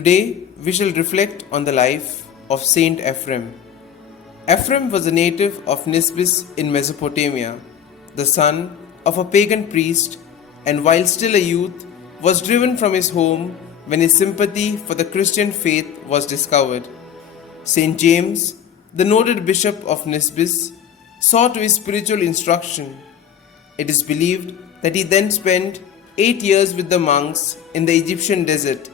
Today we shall reflect on the life of St Ephrem. Ephrem was a native of Nisbis in Mesopotamia, the son of a pagan priest, and while still a youth, was driven from his home when his sympathy for the Christian faith was discovered. St. James, the noted bishop of Nisbis, saw to his spiritual instruction. It is believed that he then spent 8 years with the monks in the Egyptian desert,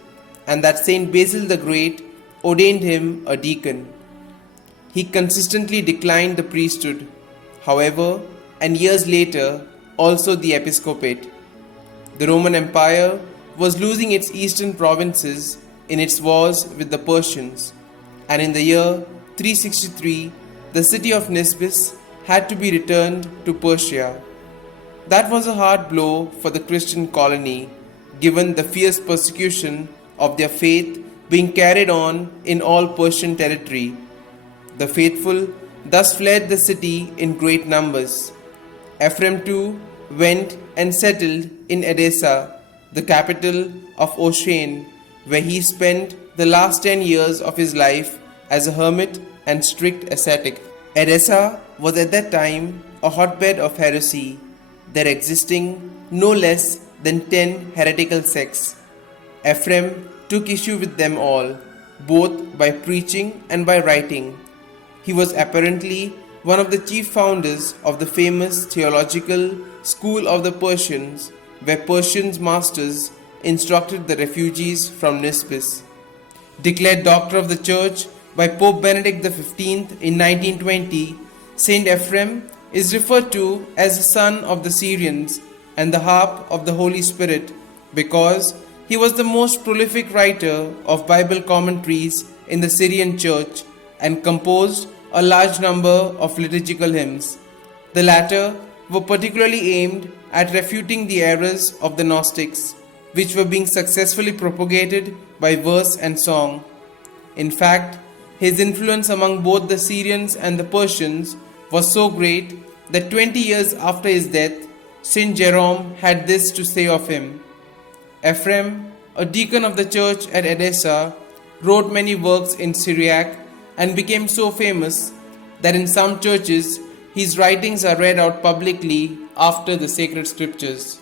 and that St. Basil the Great ordained him a deacon. He consistently declined the priesthood, however, and years later also the episcopate. The Roman Empire was losing its eastern provinces in its wars with the Persians, and in the year 363 the city of Nisbis had to be returned to Persia. That was a hard blow for the Christian colony, given the fierce persecution of their faith being carried on in all Persian territory. The faithful thus fled the city in great numbers. Ephrem too went and settled in Edessa, the capital of Ocean, where he spent the last 10 years of his life as a hermit and strict ascetic. Edessa was at that time a hotbed of heresy, there existing no less than 10 heretical sects. Ephrem took issue with them all, both by preaching and by writing. He was apparently one of the chief founders of the famous theological school of the Persians, where Persian masters instructed the refugees from Nisbis. Declared Doctor of the Church by Pope Benedict XV in 1920, St. Ephrem is referred to as the son of the Syrians and the harp of the Holy Spirit because he was the most prolific writer of Bible commentaries in the Syrian church and composed a large number of liturgical hymns. The latter were particularly aimed at refuting the errors of the Gnostics, which were being successfully propagated by verse and song. In fact, his influence among both the Syrians and the Persians was so great that 20 years after his death, St. Jerome had this to say of him. Ephrem, a deacon of the church at Edessa, wrote many works in Syriac and became so famous that in some churches his writings are read out publicly after the sacred scriptures.